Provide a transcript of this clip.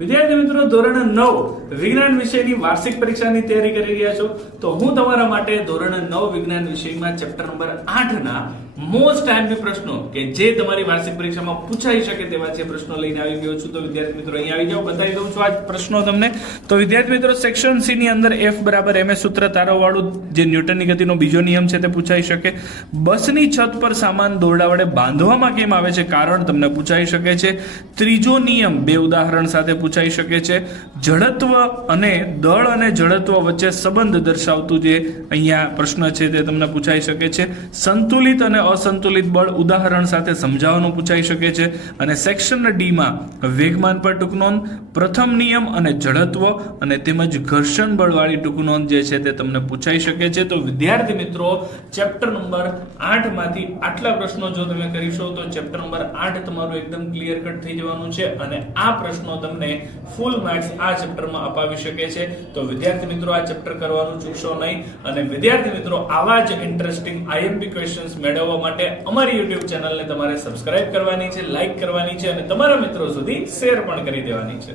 વિદ્યાર્થી મિત્રો, ધોરણ 9 વિજ્ઞાન વિષયની વાર્ષિક પરીક્ષાની તૈયારી કરી રહ્યા છો તો હું તમારા માટે ધોરણ 9 વિજ્ઞાન વિષયમાં ચેપ્ટર નંબર 8 ના મોસ્ટ ટાઈમની પ્રશ્નો કે જે તમારી વાર્ષિક પરીક્ષામાં પૂછાઈ શકે તેવા જે પ્રશ્નો લઈને આવી ગયો છું. તો વિદ્યાર્થી મિત્રો અહીંયા આવી જાઓ, બતાવી દઉં છું આ પ્રશ્નો તમને. તો વિદ્યાર્થી મિત્રો, સેક્શન સી ની અંદર F બરાબર ma સૂત્ર તારો વાળું જે ન્યૂટનની ગતિનો બીજો નિયમ છે તે પૂછાઈ શકે. બસની છત પર સામાન દોરડા વડે બાંધવામાં કેમ આવે છે કારણ તમને પૂછાઈ શકે છે. ત્રીજો નિયમ બે ઉદાહરણ સાથે પૂછાઈ શકે છે. જડત્વ અને દળ અને જડત્વ વચ્ચે સંબંધ દર્શાવતું જે અહીંયા પ્રશ્ન છે તે તમને પૂછાઈ શકે છે. સંતુલિત અને અસંતુલિત બળ ઉદાહરણ સાથે સમજાવવાનું પૂછાઈ શકે છે. અને સેક્શન ડી માં વેગમાન પર ટૂંક નોંધ, પ્રથમ નિયમ અને જડત્વ અને તેમજ ઘર્ષણ બળ વાળી ટૂંક નોંધ જે છે તે તમને પૂછાઈ શકે છે. તો વિદ્યાર્થી મિત્રો, ચેપ્ટર નંબર 8 માંથી આટલા પ્રશ્નો જો તમે કરીશો તો ચેપ્ટર નંબર 8 તમારું એકદમ ક્લિયર કટ થઈ જવાનું છે અને આ પ્રશ્નો તમને ફૂલ માર્ક્સ આ ચેપ્ટરમાં અપાવી શકે છે. તો વિદ્યાર્થી મિત્રો, આ ચેપ્ટર કરવાનું ચૂકશો નહીં. અને વિદ્યાર્થી મિત્રો, આવા જ ઇન્ટરેસ્ટિંગ આઈએમપી ક્વેશ્ચન્સ મેળવવા માટે અમારી YouTube ચેનલને તમારે સબસ્ક્રાઇબ કરવાની છે, લાઈક કરવાની છે અને તમારા મિત્રો સુધી શેર પણ કરી દેવાની છે.